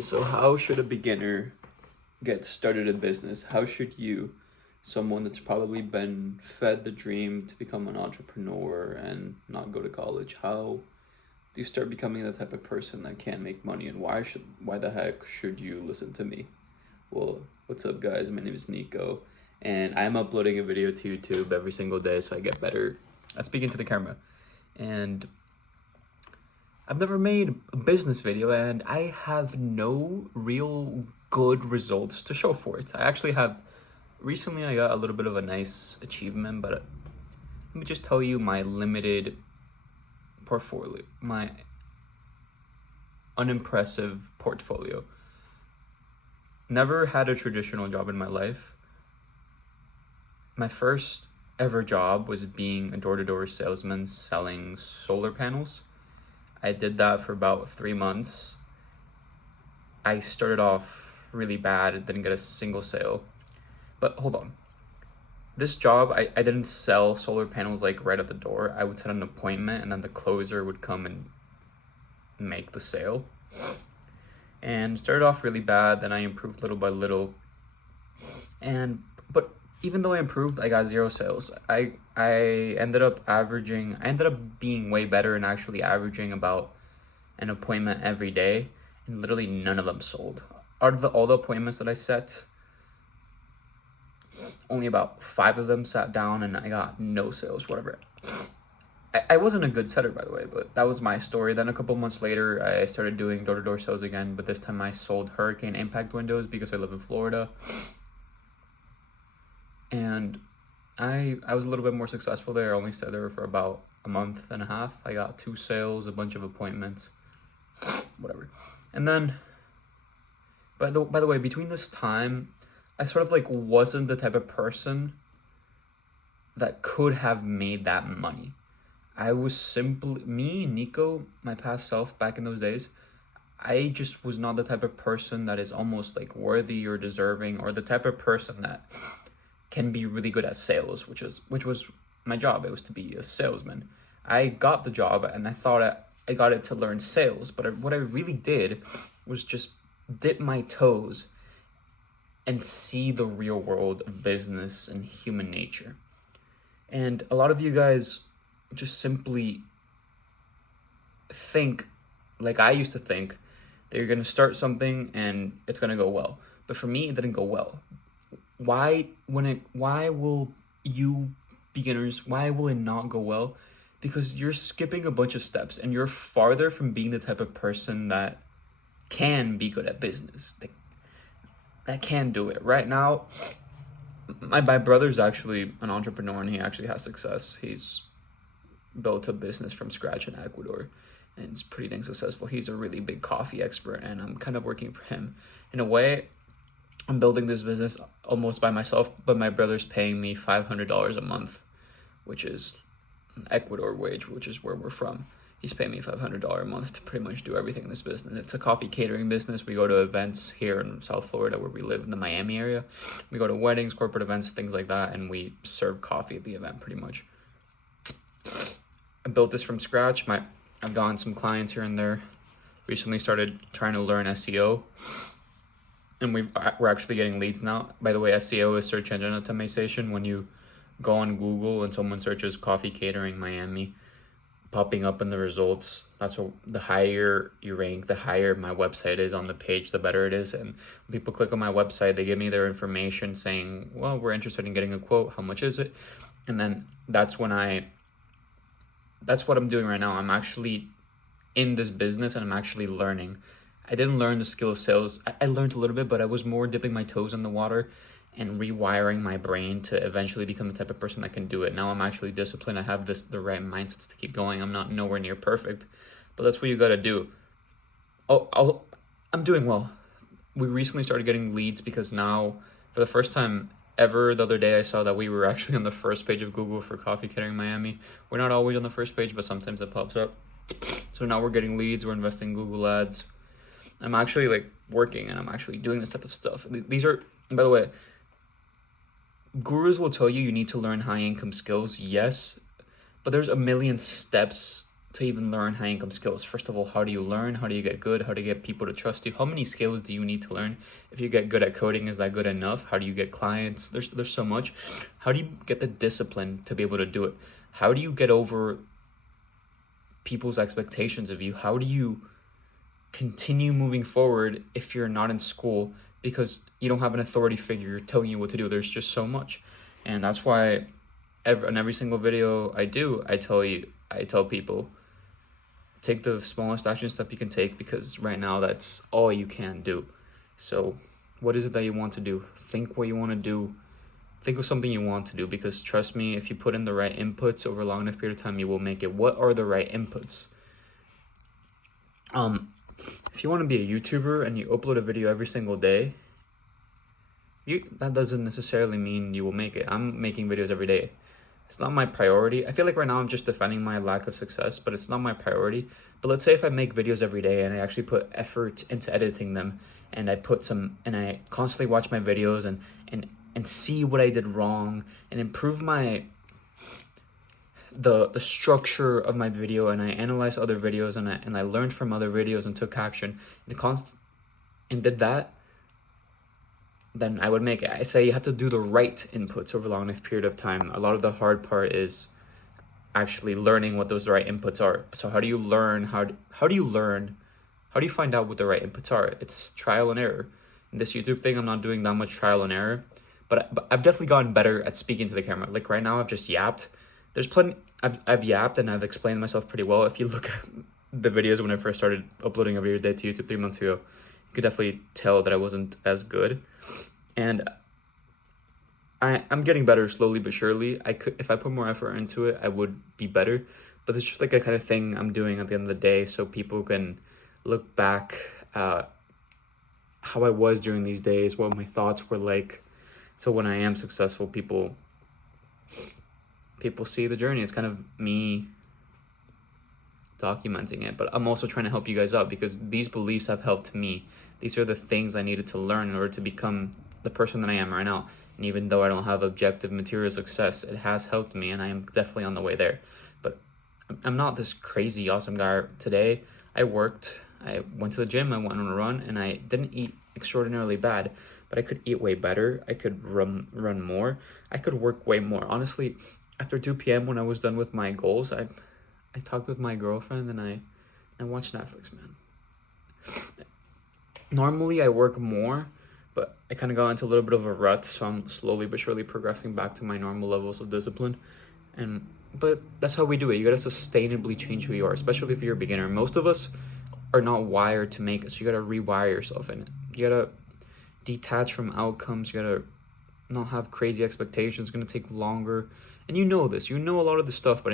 So how should a beginner get started in business? How should you, someone that's probably been fed the dream to become an entrepreneur and not go to college, how do you start becoming the type of person that can make money, and why the heck should you listen to me? Well, what's up guys? My name is Nico and I'm uploading a video to YouTube every single day so I get better at speaking to the camera. And I've never made a business video and I have no real good results to show for it. Recently I got a little bit of a nice achievement, but let me just tell you my limited portfolio, my unimpressive portfolio. Never had a traditional job in my life. My first ever job was being a door-to-door salesman selling solar panels. I did that for about 3 months. I started off really bad and didn't get a single sale. But hold on. This job, I didn't sell solar panels like right at the door. I would set an appointment and then the closer would come and make the sale. And started off really bad, then I improved little by little. But even though I improved, I got 0 sales. I ended up being way better and actually averaging about an appointment every day, and literally none of them sold. Out of all the appointments that I set, only about 5 of them sat down and I got no sales, whatever. I wasn't a good setter, by the way, but that was my story. Then a couple months later, I started doing door-to-door sales again, but this time I sold hurricane impact windows because I live in Florida. And I was a little bit more successful there. I only stayed there for about a month and a half. I got 2 sales, a bunch of appointments, whatever. And then, by the way, between this time, I sort of wasn't the type of person that could have made that money. I was simply, me, Nico, my past self back in those days, I just was not the type of person that is almost worthy or deserving, or the type of person that can be really good at sales, which was my job. It was to be a salesman. I got the job and I thought I got it to learn sales, but what I really did was just dip my toes and see the real world of business and human nature. And a lot of you guys just simply think, like I used to think, that you're going to start something and it's going to go well. But for me, it didn't go well. Why will you beginners, why will it not go well? Because you're skipping a bunch of steps and you're farther from being the type of person that can be good at business, that can do it. Right now, my brother's actually an entrepreneur and he actually has success. He's built a business from scratch in Ecuador and it's pretty dang successful. He's a really big coffee expert and I'm kind of working for him. In a way, I'm building this business almost by myself, but my brother's paying me $500 a month, which is an Ecuador wage, which is where we're from. He's paying me $500 a month to pretty much do everything in this business. It's a coffee catering business. We go to events here in South Florida where we live in the Miami area. We go to weddings, corporate events, things like that, and we serve coffee at the event pretty much. I built this from scratch. I've gotten some clients here and there. Recently started trying to learn SEO. And we're actually getting leads now. By the way, SEO is search engine optimization. When you go on Google and someone searches coffee catering Miami, popping up in the results, that's what, the higher you rank, the higher my website is on the page, the better it is. And when people click on my website, they give me their information saying, well, we're interested in getting a quote. How much is it? And then that's what I'm doing right now. I'm actually in this business and I'm actually learning. I didn't learn the skill of sales. I learned a little bit, but I was more dipping my toes in the water and rewiring my brain to eventually become the type of person that can do it. Now I'm actually disciplined. I have the right mindsets to keep going. I'm not nowhere near perfect, but that's what you got to do. I'm doing well. We recently started getting leads because now, for the first time ever, the other day I saw that we were actually on the first page of Google for coffee catering Miami. We're not always on the first page, but sometimes it pops up. So now we're getting leads. We're investing in Google ads. I'm actually working and I'm actually doing this type of stuff. These are, by the way, gurus will tell you need to learn high income skills. Yes, but there's a million steps to even learn high income skills. First of all, how do you learn? How do you get good? How do you get people to trust you? How many skills do you need to learn? If you get good at coding, is that good enough? How do you get clients? There's so much. How do you get the discipline to be able to do it? How do you get over people's expectations of you? How do you continue moving forward if you're not in school because you don't have an authority figure telling you what to do? There's just so much. And that's why in every single video I do, I tell people, take the smallest action step you can take, because right now that's all you can do. So what is it that you want to do? Think what you want to do. Think of something you want to do, because trust me, if you put in the right inputs over a long enough period of time, you will make it. What are the right inputs? If you want to be a YouTuber and you upload a video every single day, that doesn't necessarily mean you will make it. I'm making videos every day. It's not my priority. I feel like right now I'm just defending my lack of success, but it's not my priority. But let's say if I make videos every day and I actually put effort into editing them, and I constantly watch my videos and see what I did wrong and improve the structure of my video, and I analyzed other videos and I learned from other videos and took action and did that, then I would make it. I say you have to do the right inputs over a long enough period of time. A lot of the hard part is actually learning what those right inputs are. So how do you learn? How do you find out what the right inputs are? It's trial and error. In this YouTube thing, I'm not doing that much trial and error, but I've definitely gotten better at speaking to the camera. Like right now, I've just yapped. There's plenty. I've yapped and I've explained myself pretty well. If you look at the videos when I first started uploading every day to YouTube 3 months ago, you could definitely tell that I wasn't as good. And I'm getting better slowly but surely. If I put more effort into it, I would be better. But it's just like a kind of thing I'm doing at the end of the day, so people can look back at how I was during these days, what my thoughts were like. So when I am successful, people see the journey. It's kind of me documenting it, but I'm also trying to help you guys out, because these beliefs have helped me. These are the things I needed to learn in order to become the person that I am right now. And even though I don't have objective material success, it has helped me, and I am definitely on the way there. But I'm not this crazy awesome guy. Today I worked, I went to the gym, I went on a run, and I didn't eat extraordinarily bad, but I could eat way better. I could run more. I could work way more. Honestly, after 2 p.m. when I was done with my goals, I talked with my girlfriend and I watched Netflix, man. Normally I work more, but I kind of got into a little bit of a rut, so I'm slowly but surely progressing back to my normal levels of discipline. But that's how we do it. You gotta sustainably change who you are, especially if you're a beginner. Most of us are not wired to make it, so you gotta rewire yourself in it. You gotta detach from outcomes. You gotta not have crazy expectations. It's gonna take longer, and you know this. You know a lot of this stuff, but